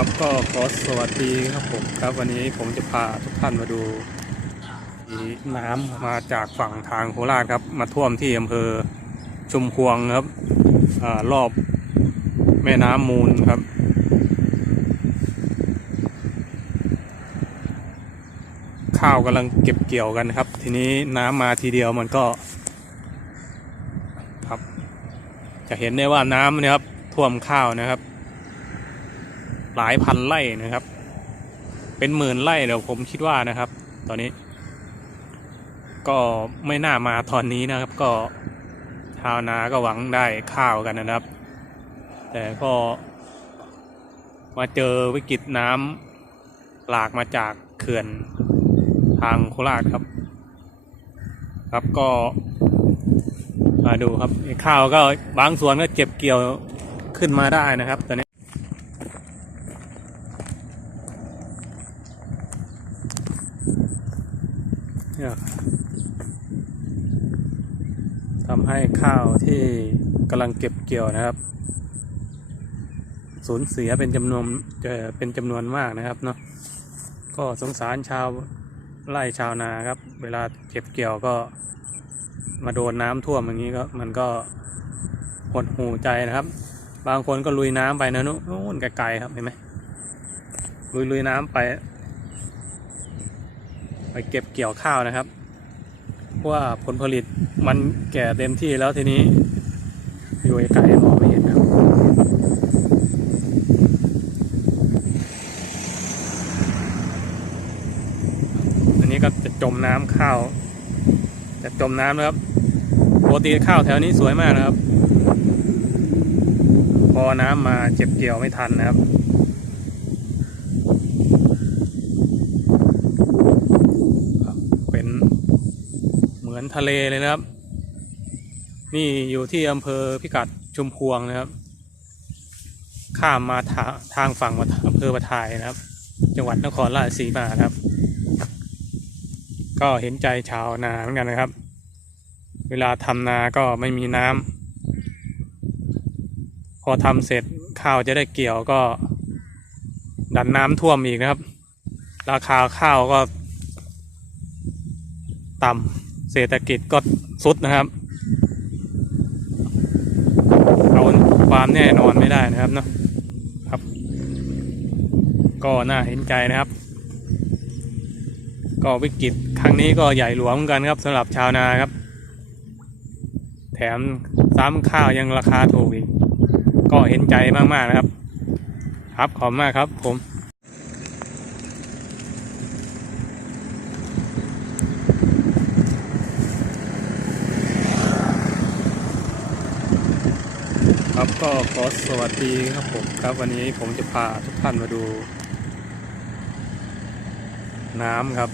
ครับก็ขอสวัสดีครับผมครับวันนี้ผมจะพาทุกท่านมาดูน้ำมาจากฝั่งทางโคราชครับ มาท่วมที่อำเภอชุมพวงครับอรอบแม่น้ำมูลครับ ข้าวกำลังเก็บเกี่ยวกันครับ ทีนี้น้ำมาทีเดียวมันก็ ครับ จะเห็นได้ว่าน้ำนี่ครับ ท่วมข้าวนะครับ หลายพันไร่นะครับ เป็นหมื่นไร่เดี๋ยวผมคิดว่านะครับ ตอนนี้ ก็ไม่น่ามาตอนนี้นะครับ ก็ชาวนาก็หวังได้ข้าวกันนะครับ แต่ก็มาเจอวิกฤตน้ำหลากมาจากเขื่อนทางโคราชครับ ครับก็มาดูครับข้าวก็บางส่วนก็เจ็บเกี่ยวขึ้นมาได้นะครับตอนนี้ ทำให้ข้าวที่กำลังเก็บเกี่ยวนะครับ สูญเสียเป็นจำนวนจะเป็นจำนวนมากนะครับเนาะก็สงสารชาวไร่ชาวนาครับ เวลาเก็บเกี่ยวก็มาโดนน้ำท่วมอย่างนี้ก็มันก็หดหูใจนะครับ บางคนก็ลุยน้ำไปนะนู้นไกลๆครับเห็นไหมลุยลุยน้ำไป ไปเก็บเกี่ยวข้าวนะครับ ว่าผลผลิตมันแก่เต็มที่แล้วทีนี้ อยู่ไกลมองไม่เห็นครับอันนี้ก็จะจมน้ำข้าว จะจมน้ำนะครับปกติข้าวแถวนี้สวยมากนะครับ พอน้ำมาเจ็บเกี่ยวไม่ทันนะครับ เป็นเห มือนทะเลเลยนะครับ นี่อยู่ที่อำเภอพิกัดชุมพวงนะครับ ข้ามมาทาทางฝั่งมาอำเภอประทายนะครับ จังหวัดนครราชสีมาครับ ก็เห็นใจชาวนาเหมือนกันนะครับ เวลาทำนาก็ไม่มีน้ำพอทำเสร็จข้าวจะได้เกี่ยวก็ ดันน้ำท่วมอีกนะครับ ราคาข้าวก็ต่ำ เศรษฐกิจก็สุดนะครับ เอาความแน่นอนไม่ได้นะครับเนาะครับ ก็น่าเห็นใจนะครับ ก็วิกฤตครั้งนี้ก็ใหญ่หลวงเหมือนกันครับสำหรับชาวนาครับ แถมซ้ำข้าวยังราคาถูกอีก ก็เห็นใจมากๆนะครับ ครับขอบมากครับผม ก็ขอสวัสดีครับผมครับวันนี้ผมจะพาทุกท่านมาดู น้ำครับ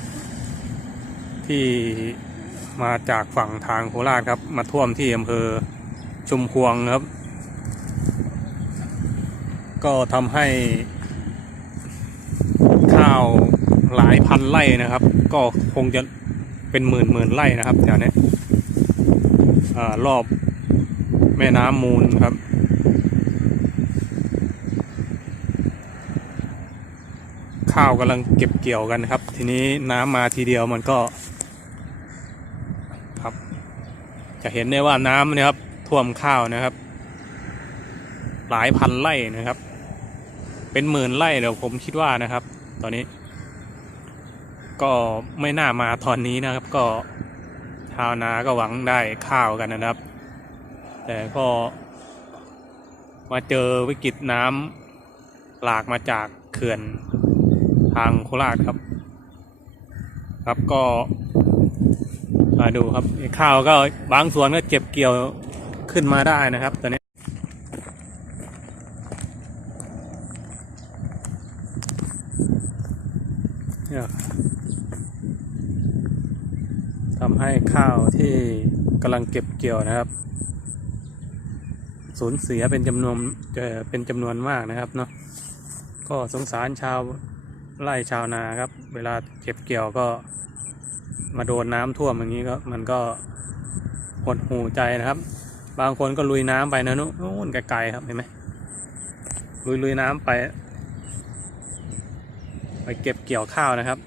ที่มาจากฝั่งทางโคราชครับ มาท่วมที่อำเภอชุมพวงครับ ก็ทำให้ ข้าวหลายพันไร่นะครับ ก็คงจะเป็นหมื่นหมื่นไร่นะครับแถวนี้อรอบแม่น้ำมูลครับ ข้าวกำลังเก็บเกี่ยวกันครับ ทีนี้น้ำมาทีเดียวมันก็ ครับ จะเห็นได้ว่าน้ำนี่ครับ ท่วมข้าวนะครับ หลายพันไร่นะครับ เป็นหมื่นไร่เดี๋ยวผมคิดว่านะครับ ตอนนี้ ก็ไม่น่ามาตอนนี้นะครับ ก็ชาวนาก็หวังได้ข้าวกันนะครับ แต่ก็มาเจอวิกฤตน้ำหลากมาจากเขื่อน ทางโคราชครับ ครับก็มาดูครับข้าวก็บางส่วนก็เก็บเกี่ยวขึ้นมาได้นะครับตอนนี้ทำให้ข้าวที่กำลังเก็บเกี่ยวนะครับ สูญเสียเป็นจำนวนจะเป็นจำนวนมากนะครับเนาะก็สงสารชาว ไร่ชาวนาครับ เวลาเก็บเกี่ยวก็มาโดนน้ำท่วมอย่างนี้ก็มันก็หดหูใจนะครับ บางคนก็ลุยน้ำไปนะนู้นไกลๆครับเห็นไหมลุยลุยน้ำไป ไปเก็บเกี่ยวข้าวนะครับ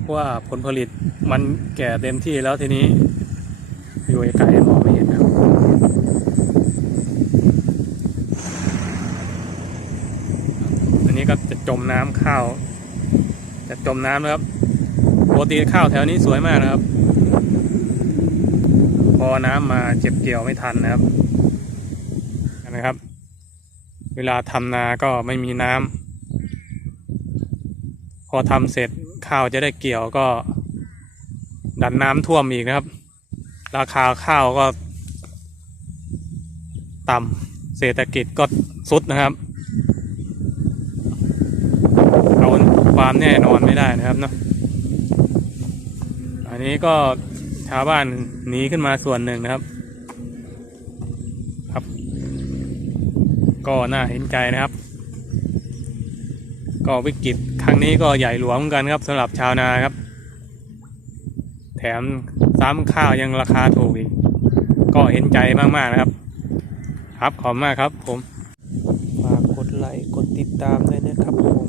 เพราะว่าผลผลิตมันแก่เต็มที่แล้วทีนี้ อยู่ไกลมองไม่เห็นนะครับ อันนี้ ก็จะจมน้ำข้าว จะจมน้ำนะครับปกติข้าวแถวนี้สวยมากนะครับ พอน้ำมาเจ็บเกี่ยวไม่ทันนะครับนะครับ เวลาทำนาก็ไม่มีน้ำพอทำเสร็จข้าวจะได้เกี่ยวก็ ดันน้ำท่วมอีกนะครับ ราคาข้าวก็ต่ำเศรษฐกิจก็สุดนะครับ เอา ความแน่นอนไม่ได้นะครับเนาะอันนี้ก็ชาวบ้านหนีขึ้นมาส่วนหนึ่งนะครับ ครับ ก็น่าเห็นใจนะครับ ก็วิกฤตครั้งนี้ก็ใหญ่หลวงเหมือนกันครับสำหรับชาวนาครับ แถมซ้ำข้าวยังราคาถูกอีก ก็เห็นใจมากๆนะครับ ครับขอบมากครับผมฝากกดไลค์กดติดตามด้วยนะครับผม